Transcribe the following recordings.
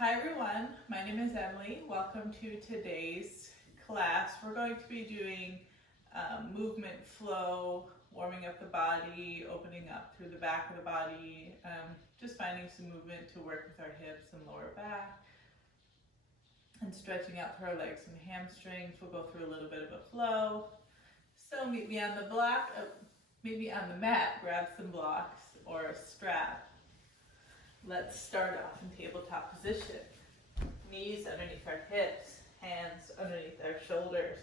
Hi everyone, my name is Emily. Welcome to today's class. We're going to be doing movement flow, warming up the body, opening up through the back of the body, just finding some movement to work with our hips and lower back, and stretching out through our legs and hamstrings. We'll go through a little bit of a flow. So meet me on the block, maybe on the mat, grab some blocks or a strap. Let's start off in tabletop position. Knees underneath our hips, hands underneath our shoulders.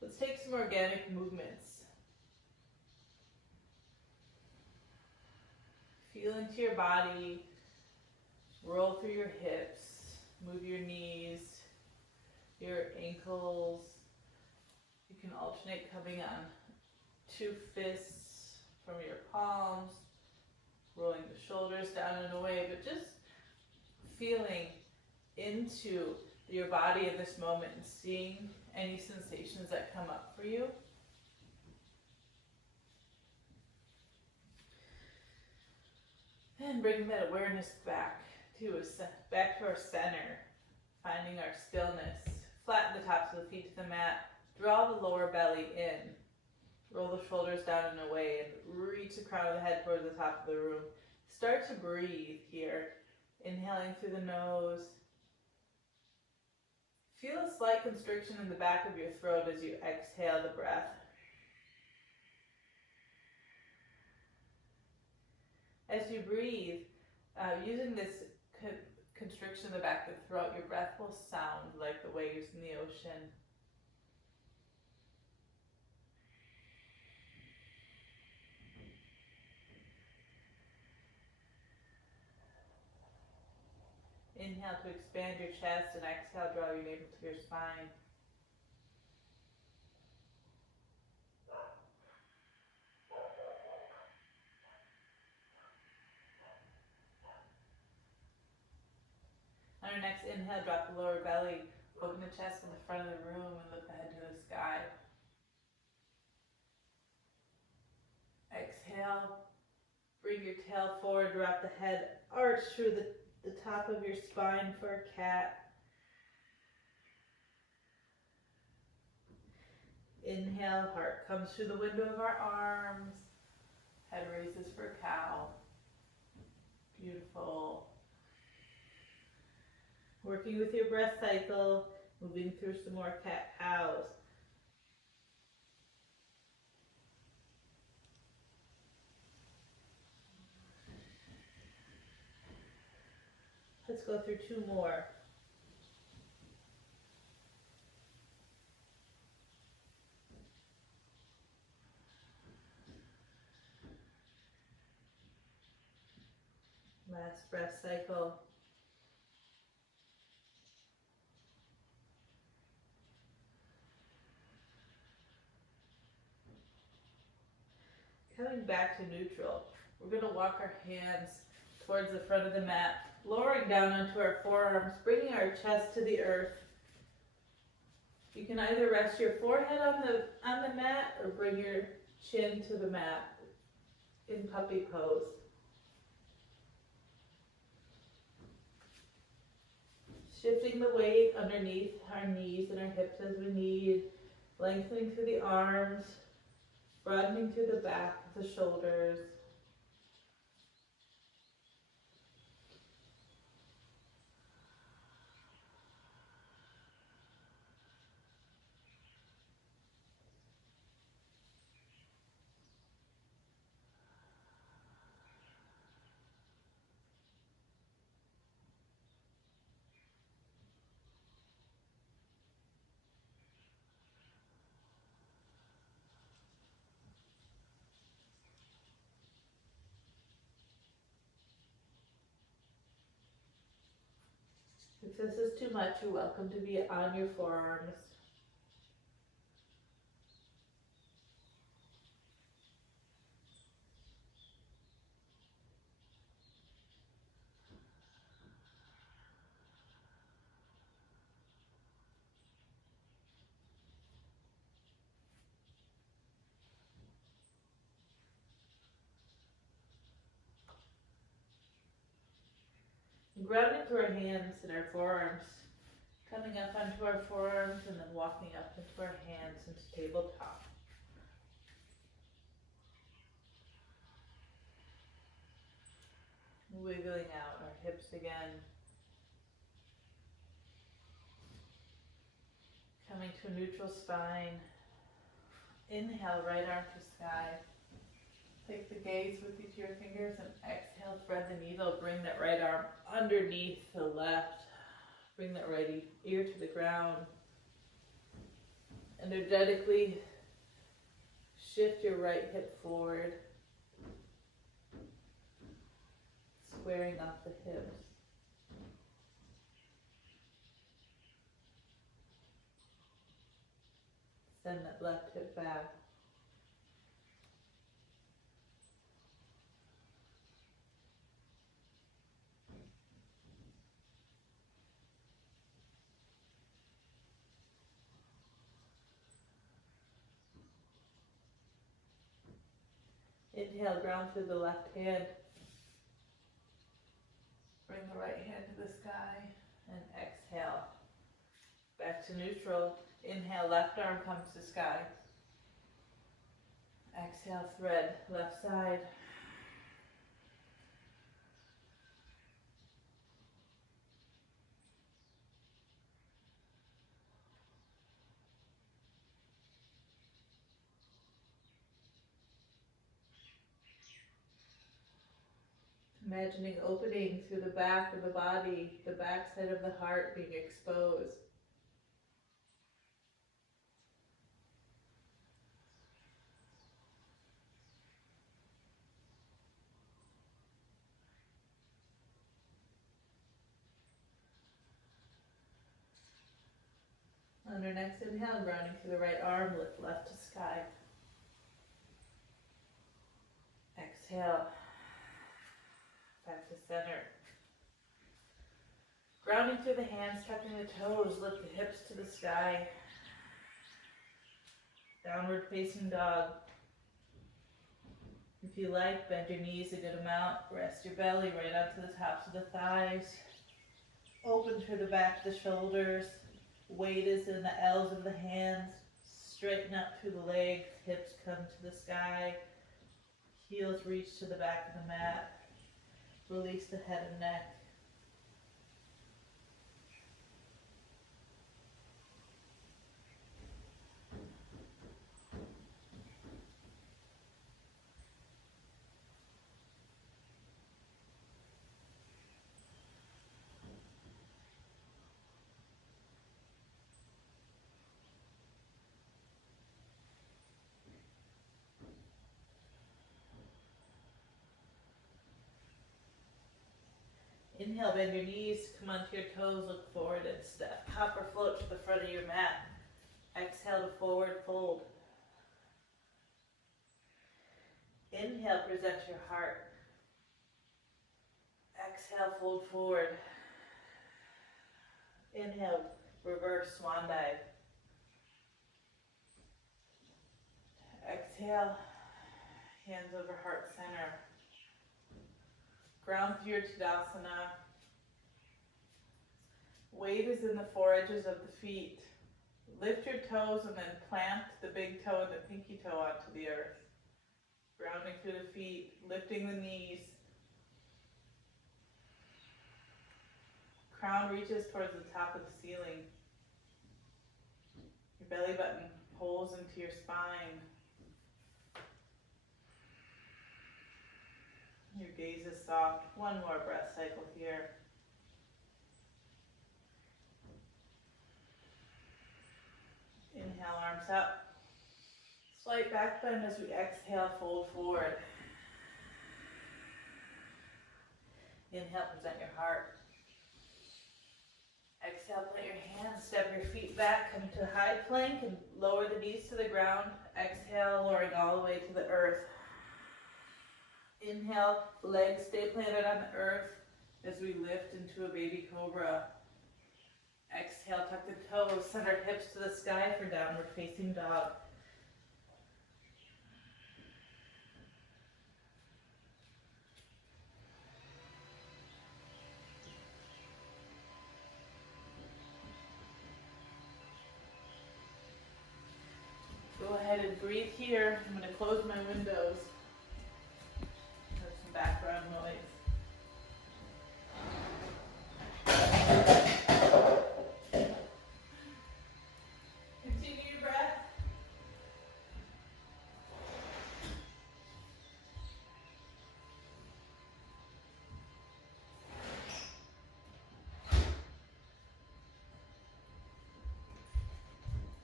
Let's take some organic movements. Feel into your body, roll through your hips, move your knees, your ankles. You can alternate coming on two fists from your palms, rolling the shoulders down and away, but just feeling into your body in this moment and seeing any sensations that come up for you. And bring that awareness back to our center, finding our stillness. Flatten the tops of the feet to the mat, draw the lower belly in. Roll the shoulders down and away and reach the crown of the head towards the top of the room. Start to breathe here. Inhaling through the nose. Feel a slight constriction in the back of your throat as you exhale the breath. As you breathe, using this constriction in the back of the throat, your breath will sound like the waves in the ocean. Inhale to expand your chest and exhale, draw your navel to your spine. On our next inhale, drop the lower belly, open the chest in the front of the room and lift the head to the sky. Exhale, bring your tail forward, drop the head, arch through the top of your spine for a cat. Inhale, heart comes through the window of our arms. Head raises for cow. Beautiful. Working with your breath cycle, moving through some more cat-cows. Let's go through two more. Last breath cycle. Coming back to neutral, we're going to walk our hands towards the front of the mat, lowering down onto our forearms, bringing our chest to the earth. You can either rest your forehead on the mat or bring your chin to the mat in puppy pose. Shifting the weight underneath our knees and our hips as we need, lengthening through the arms, broadening through the back of the shoulders. If this is too much, you're welcome to be on your forearms. Grounding through our hands and our forearms. Coming up onto our forearms and then walking up into our hands into tabletop. Wiggling out our hips again. Coming to a neutral spine. Inhale, right arm to sky. Take the gaze with you to your fingers and exhale, thread the needle. Bring that right arm underneath the left. Bring that right ear to the ground. Energetically shift your right hip forward. Squaring up the hips. Send that left hip back. Inhale, ground through the left hand. Bring the right hand to the sky and exhale. Back to neutral. Inhale, left arm comes to sky. Exhale, thread left side. Imagining opening through the back of the body, the back side of the heart being exposed. On your next inhale, grounding through the right arm, lift left to sky. Exhale, back to center. Grounding through the hands, tucking the toes, lift the hips to the sky. Downward facing dog. If you like, bend your knees a good amount. Rest your belly right onto the tops of the thighs. Open through the back of the shoulders. Weight is in the L's of the hands. Straighten up through the legs. Hips come to the sky. Heels reach to the back of the mat. Release the head and neck. Inhale, bend your knees, come onto your toes, look forward and step. Hop or float to the front of your mat. Exhale to forward fold. Inhale, present your heart. Exhale, fold forward. Inhale, reverse swan dive. Exhale, hands over heart center. Ground through your Tadasana. Weight is in the foredges of the feet. Lift your toes and then plant the big toe and the pinky toe onto the earth. Grounding through the feet, lifting the knees. Crown reaches towards the top of the ceiling. Your belly button pulls into your spine. Your gaze is soft. One more breath cycle here. Inhale, arms up. Slight back bend as we exhale, fold forward. Inhale, present your heart. Exhale, plant your hands, step your feet back, come to high plank and lower the knees to the ground. Exhale, lowering all the way to the earth. Inhale, legs stay planted on the earth as we lift into a baby cobra. Exhale, tuck the toes, send our hips to the sky for downward facing dog. ahead and breathe here. I'm going to close my windows. There's some background noise. Continue your breath.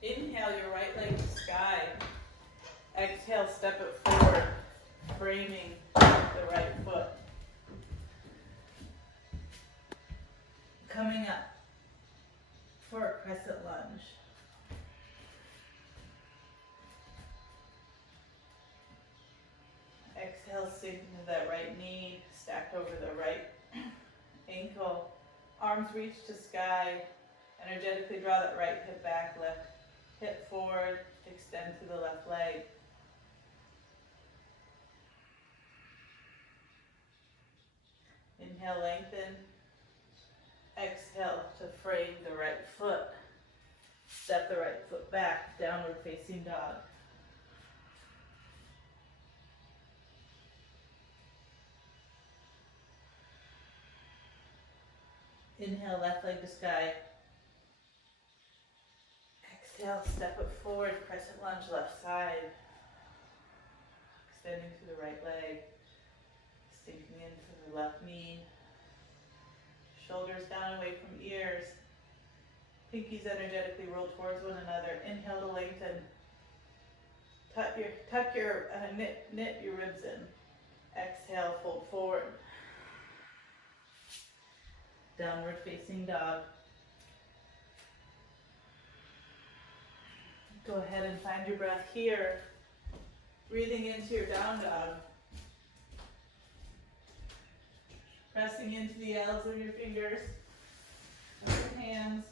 Inhale your right leg to sky. Exhale, step it forward, framing the right foot. Coming up for a crescent lunge. Exhale, sink into that right knee, stacked over the right ankle. Arms reach to sky. Energetically draw that right hip back, left hip forward, extend to the left leg. Inhale, lengthen. Exhale to frame the right foot. Step the right foot back, downward facing dog. Inhale, left leg to sky. Exhale, step it forward, crescent lunge, left side. Extending to the right leg. Sinking into the left knee. Shoulders down away from ears. Pinkies energetically roll towards one another. Inhale to lengthen. Knit your ribs in. Exhale, fold forward. Downward facing dog. Go ahead and find your breath here. Breathing into your down dog. Pressing into the L's of your fingers, your hands.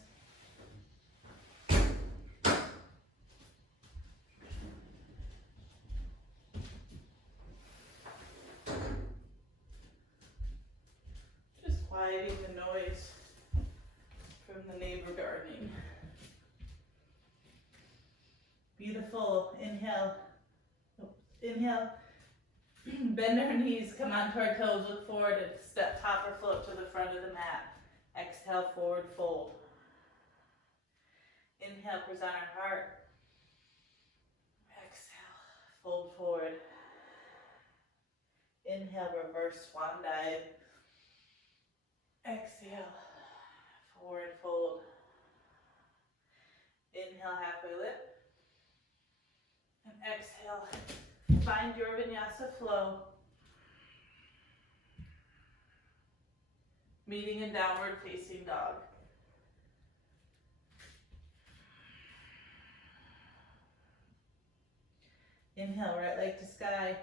Just quieting the noise from the neighbor gardening. Beautiful. Inhale. Inhale. Bend our knees, come onto our toes, look forward and step top or float to the front of the mat. Exhale, forward fold. Inhale, present our heart. Exhale, fold forward. Inhale, reverse swan dive. Exhale, forward fold. Inhale, halfway lift. And exhale, find your vinyasa flow. Meeting in downward facing dog. Inhale, right leg to sky.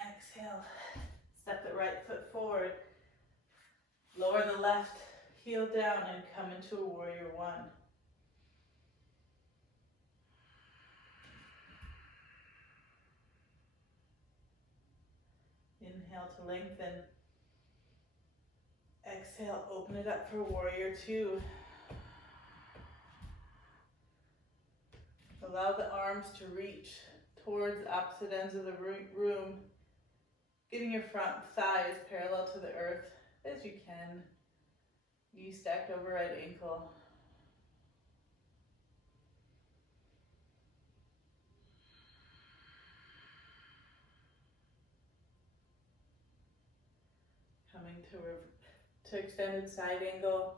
Exhale, step the right foot forward. Lower the left heel down and come into a warrior one. Inhale to lengthen. Exhale, open it up for warrior two. Allow the arms to reach towards the opposite ends of the room, getting your front thighs parallel to the earth as you can. Knee stacked over right ankle. Coming to extended side angle.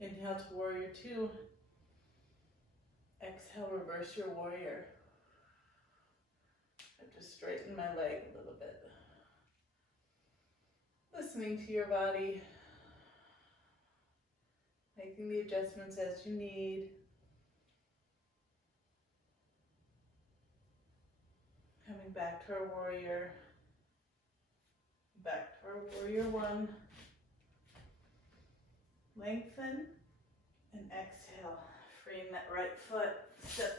Inhale to warrior two. Exhale, reverse your warrior. I just straighten my leg a little bit. Listening to your body. Making the adjustments as you need. Coming back to our warrior. Back to our warrior one. Lengthen and exhale. Frame that right foot. Step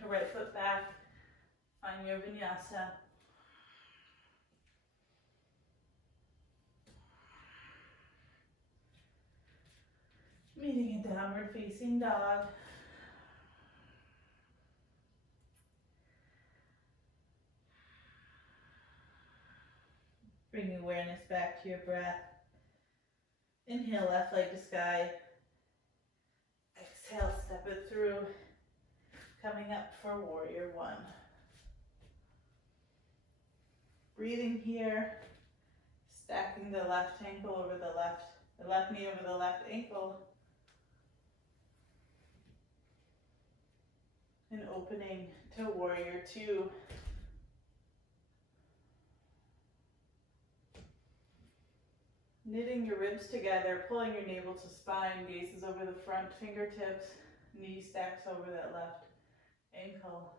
the right foot back. Find your vinyasa. Meeting a downward facing dog. Bring awareness back to your breath. Inhale, left leg to sky. Exhale, step it through. Coming up for warrior one. Breathing here, stacking the left ankle over the left knee over the left ankle. And opening to warrior two. Knitting your ribs together, pulling your navel to spine, gazes over the front, fingertips, knee stacks over that left ankle.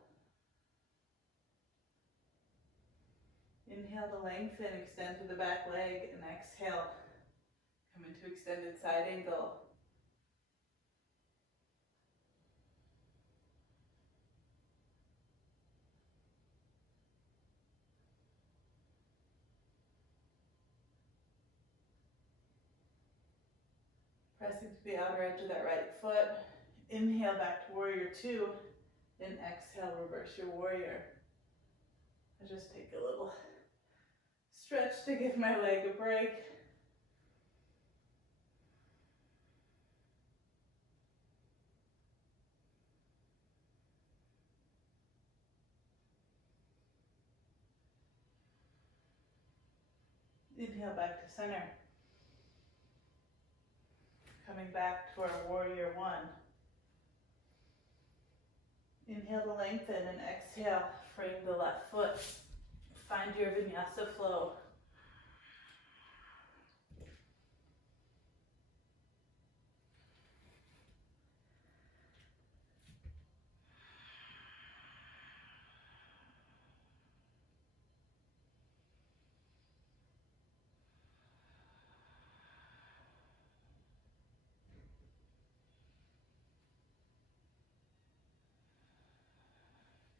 Inhale to lengthen, extend to the back leg, and exhale, come into extended side angle. Pressing to the outer edge of that right foot. Inhale back to warrior two, then exhale, reverse your warrior. I just take a little stretch to give my leg a break. Inhale back to center. Coming back to our warrior one. Inhale to lengthen and exhale, frame the left foot. Find your vinyasa flow.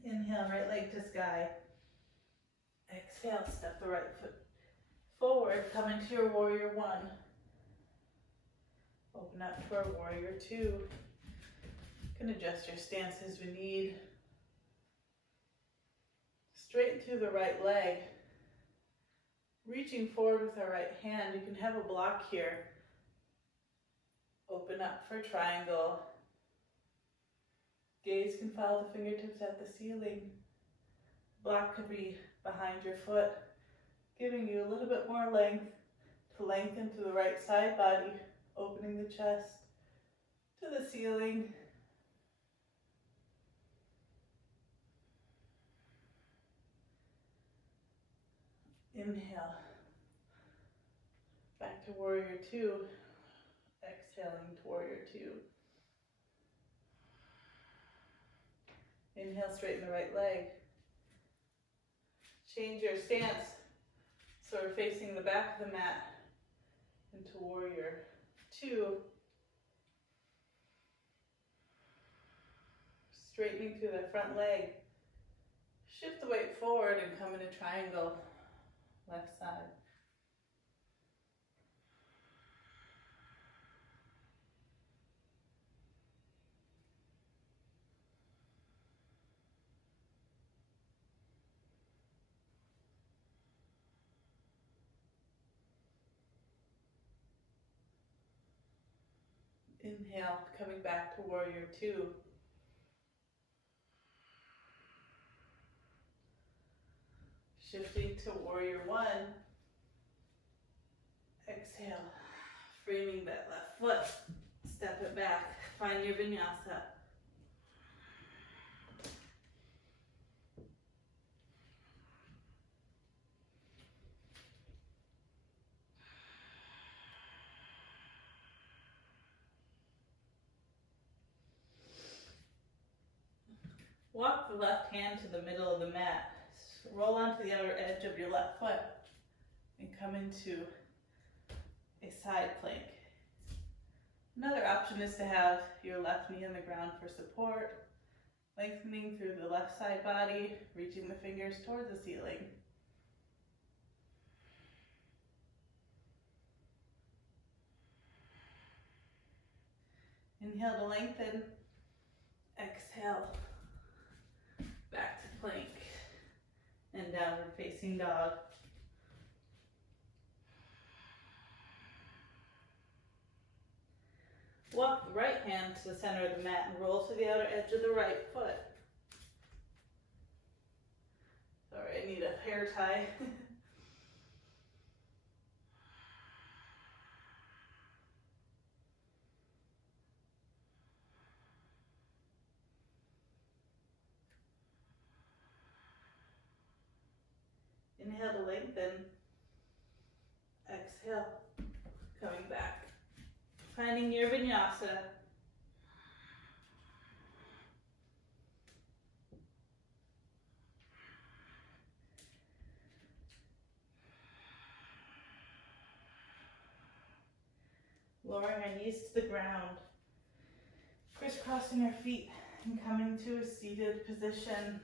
Inhale, right leg to sky. Exhale, step the right foot forward, come into your warrior one. Open up for warrior two. You can adjust your stance as you need. Straighten through the right leg. Reaching forward with our right hand, you can have a block here. Open up for triangle. Gaze can follow the fingertips at the ceiling. Block could be behind your foot, giving you a little bit more length to lengthen to the right side body, opening the chest to the ceiling. Inhale, back to warrior two, exhaling to warrior two. Inhale, straighten the right leg. Change your stance so we're facing the back of the mat into warrior two. Straightening through the front leg. Shift the weight forward and come into triangle, left side. Inhale, coming back to warrior two. Shifting to warrior one. Exhale, framing that left foot. Step it back, find your vinyasa. Walk the left hand to the middle of the mat. Roll onto the outer edge of your left foot and come into a side plank. Another option is to have your left knee on the ground for support, lengthening through the left side body, reaching the fingers towards the ceiling. Inhale to lengthen. Exhale. Back to plank and downward facing dog. Walk the right hand to the center of the mat and roll to the outer edge of the right foot. Sorry, I need a hair tie. Inhale to lengthen. Exhale, coming back. Finding your vinyasa. Lowering our knees to the ground. Crisscrossing our feet and coming to a seated position.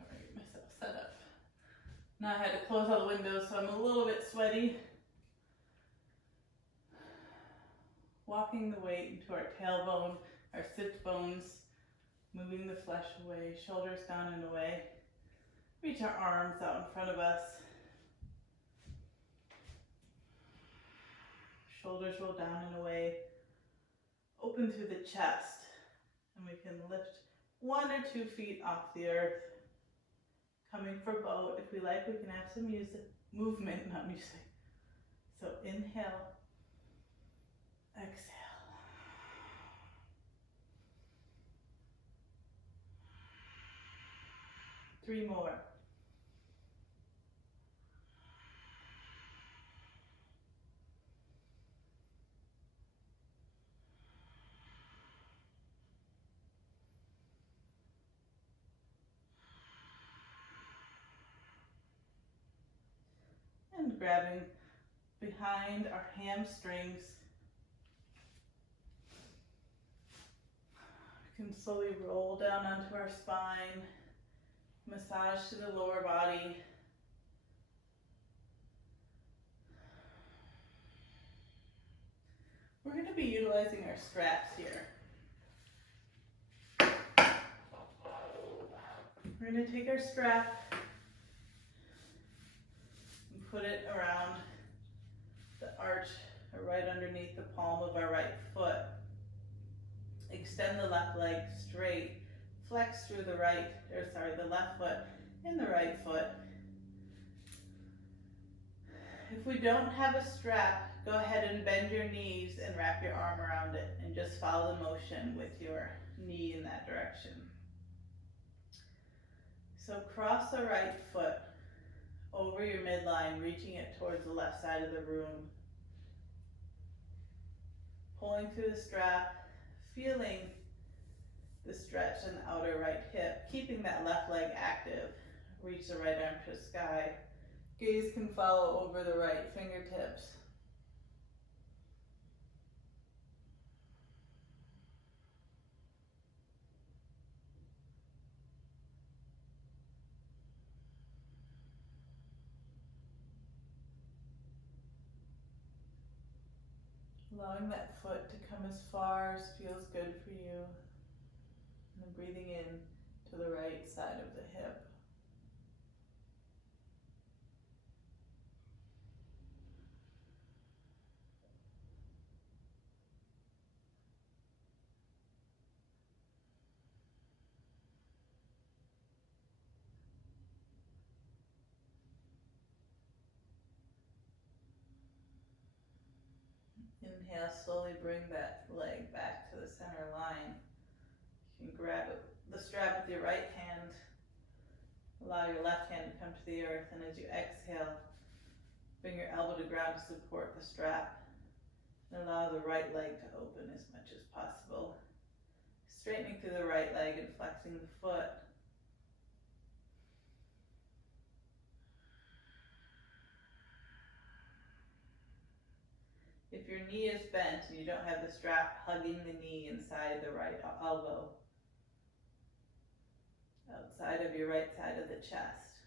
Get myself set up. Now I had to close all the windows, so I'm a little bit sweaty. Walking the weight into our tailbone, our sit bones, moving the flesh away, shoulders down and away. Reach our arms out in front of us. Shoulders roll down and away. Open through the chest. And we can lift 1 or 2 feet off the earth. Coming for boat. If we like, we can have some movement, not music. So inhale. Exhale. 3 more. And grabbing behind our hamstrings. We can slowly roll down onto our spine, massage to the lower body. We're going to be utilizing our straps here. We're going to take our strap and put it around the arch right underneath the palm of our right foot. Extend the left leg straight. Flex through the left foot and the right foot. If we don't have a strap, go ahead and bend your knees and wrap your arm around it and just follow the motion with your knee in that direction. So cross the right foot over your midline, reaching it towards the left side of the room. Pulling through the strap, feeling the stretch in the outer right hip, keeping that left leg active. Reach the right arm to the sky. Gaze can follow over the right fingertips. Allowing that foot to come as far as feels good for you. And then breathing in to the right side of the hip. Inhale, slowly bring that leg back to the center line. You can grab the strap with your right hand. Allow your left hand to come to the earth, and as you exhale, bring your elbow to ground to support the strap. And allow the right leg to open as much as possible. Straightening through the right leg and flexing the foot. If your knee is bent and you don't have the strap, hugging the knee inside the right elbow, outside of your right side of the chest.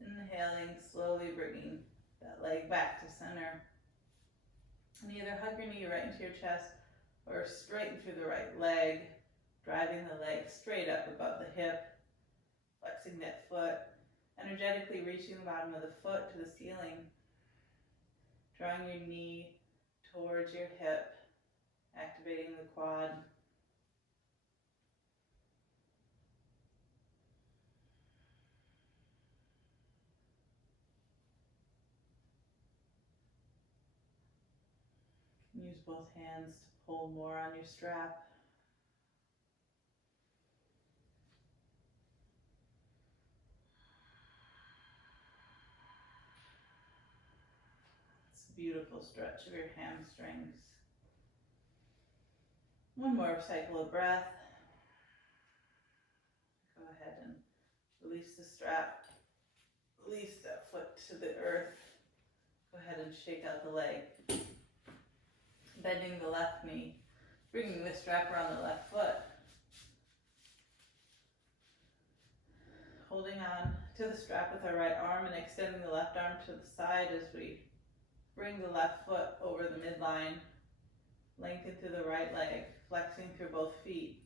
Inhaling, slowly bringing that leg back to center. And either hug your knee right into your chest or straighten through the right leg, driving the leg straight up above the hip, flexing that foot, energetically reaching the bottom of the foot to the ceiling, drawing your knee towards your hip, activating the quad. Use both hands to pull more on your strap. It's a beautiful stretch of your hamstrings. One more cycle of breath. Go ahead and release the strap. Release that foot to the earth. Go ahead and shake out the leg. Bending the left knee. Bringing the strap around the left foot. Holding on to the strap with our right arm and extending the left arm to the side as we bring the left foot over the midline. Lengthen through the right leg, flexing through both feet.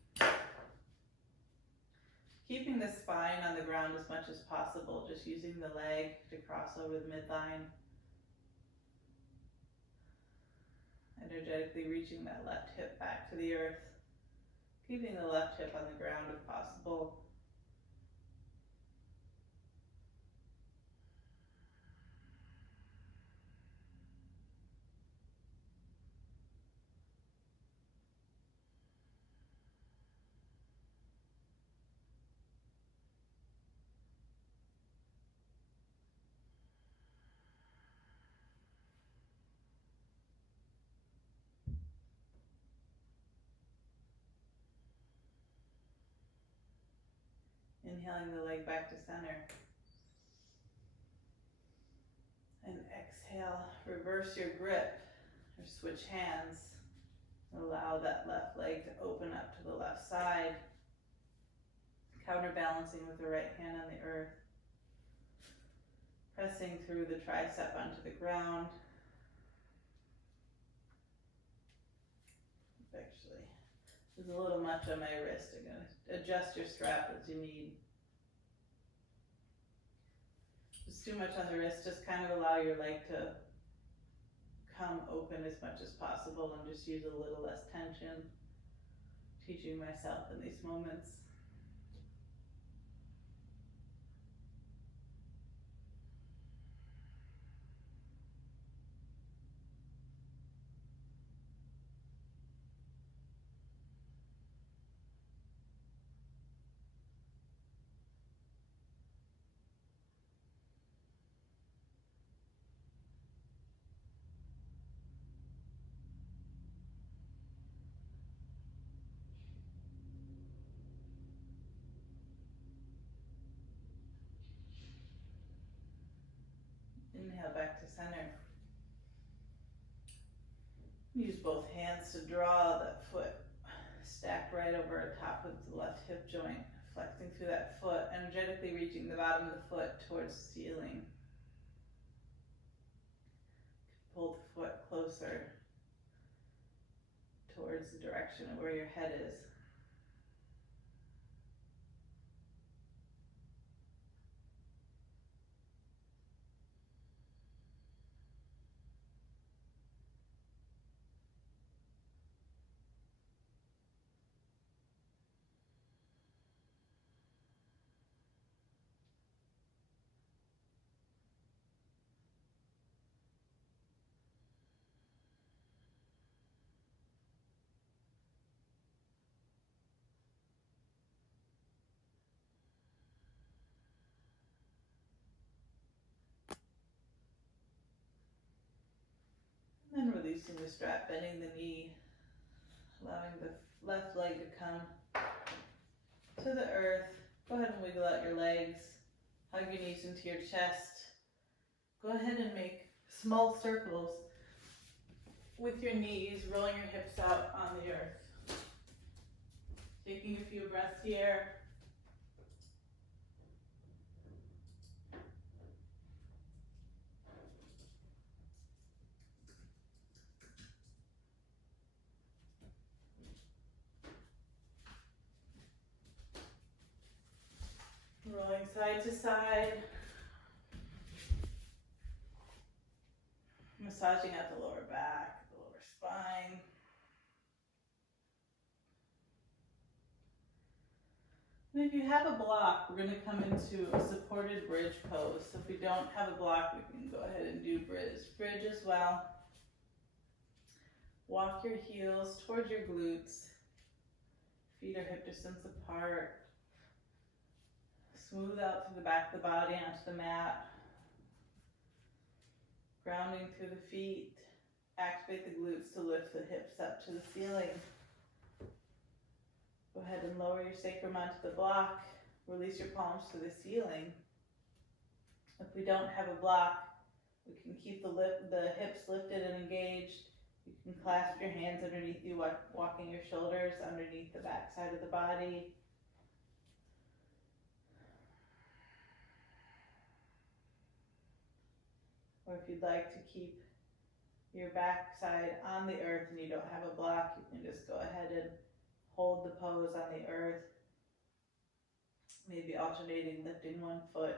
Keeping the spine on the ground as much as possible, just using the leg to cross over the midline. Energetically reaching that left hip back to the earth. Keeping the left hip on the ground if possible. Inhaling the leg back to center. And exhale, reverse your grip or switch hands. Allow that left leg to open up to the left side. Counterbalancing with the right hand on the earth. Pressing through the tricep onto the ground. Actually, there's a little much on my wrist. I'm going to adjust your strap as you need. Just too much on the wrist, just kind of allow your leg to come open as much as possible and just use a little less tension. Teaching myself in these moments. Inhale back to center. Use both hands to draw that foot stacked right over top of the left hip joint, flexing through that foot, energetically reaching the bottom of the foot towards the ceiling. Pull the foot closer towards the direction of where your head is. And then releasing the strap, bending the knee, allowing the left leg to come to the earth. Go ahead and wiggle out your legs. Hug your knees into your chest. Go ahead and make small circles with your knees, rolling your hips out on the earth. Taking a few breaths here. Going side to side. Massaging at the lower back, the lower spine. And if you have a block, we're going to come into a supported bridge pose. So if we don't have a block, we can go ahead and do bridge as well. Walk your heels towards your glutes. Feet are hip distance apart. Smooth out through the back of the body onto the mat. Grounding through the feet. Activate the glutes to lift the hips up to the ceiling. Go ahead and lower your sacrum onto the block. Release your palms to the ceiling. If we don't have a block, we can keep the hips lifted and engaged. You can clasp your hands underneath you, walking your shoulders underneath the back side of the body. Or if you'd like to keep your back side on the earth and you don't have a block, you can just go ahead and hold the pose on the earth, maybe alternating lifting one foot.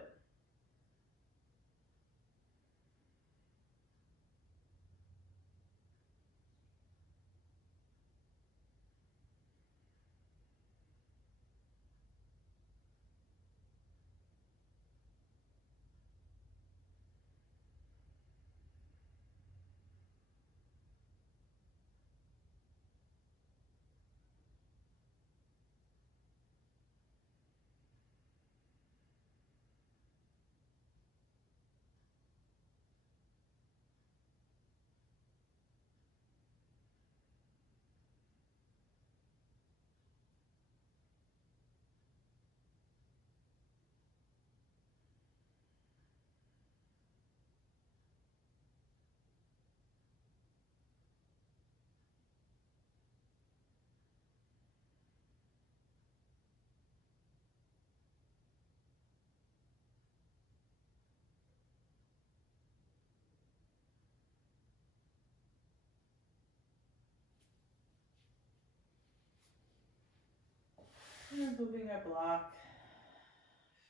And moving our block,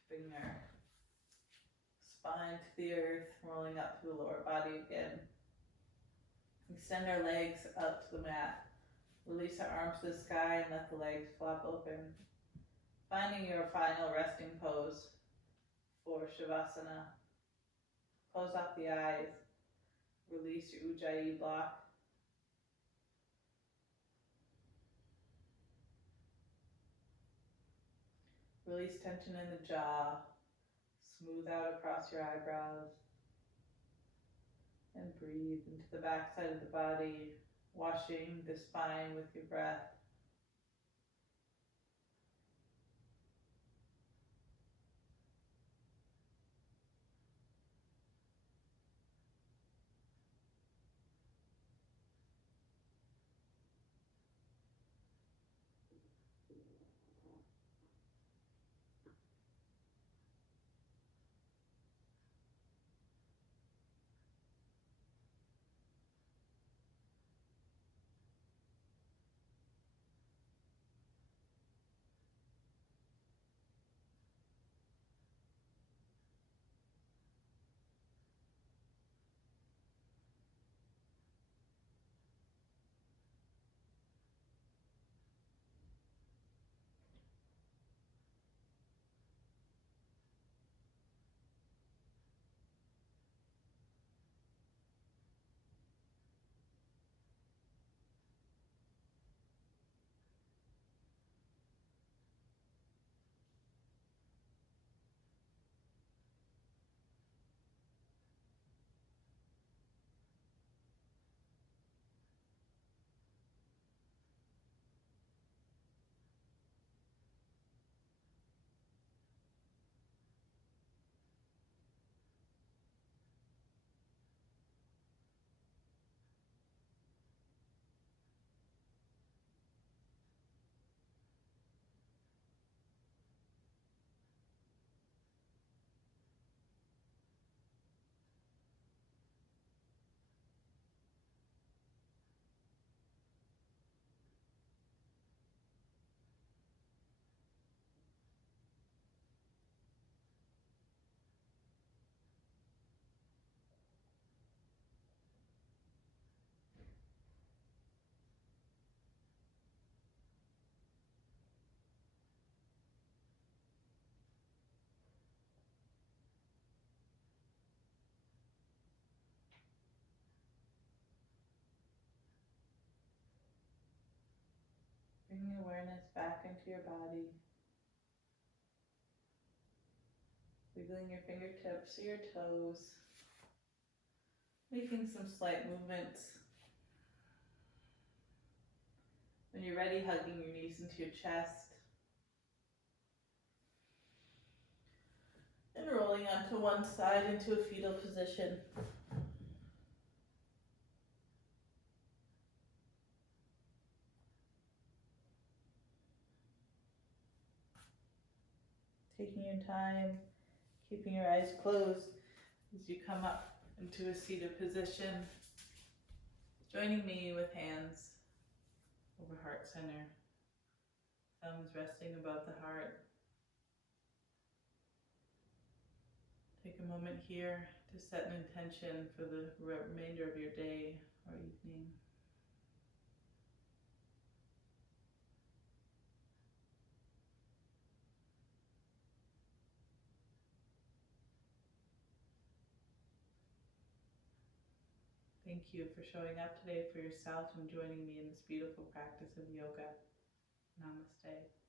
bring our spine to the earth, rolling up through the lower body again. Extend our legs up to the mat. Release our arms to the sky and let the legs flop open. Finding your final resting pose for Shavasana. Close off the eyes. Release your Ujjayi block. Release tension in the jaw. Smooth out across your eyebrows. And breathe into the back side of the body, washing the spine with your breath. Bringing awareness back into your body. Wiggling your fingertips or your toes. Making some slight movements. When you're ready, hugging your knees into your chest. And rolling onto one side into a fetal position. Taking your time, keeping your eyes closed as you come up into a seated position. Joining me with hands over heart center. Thumbs resting above the heart. Take a moment here to set an intention for the remainder of your day or evening. Thank you for showing up today for yourself and joining me in this beautiful practice of yoga. Namaste.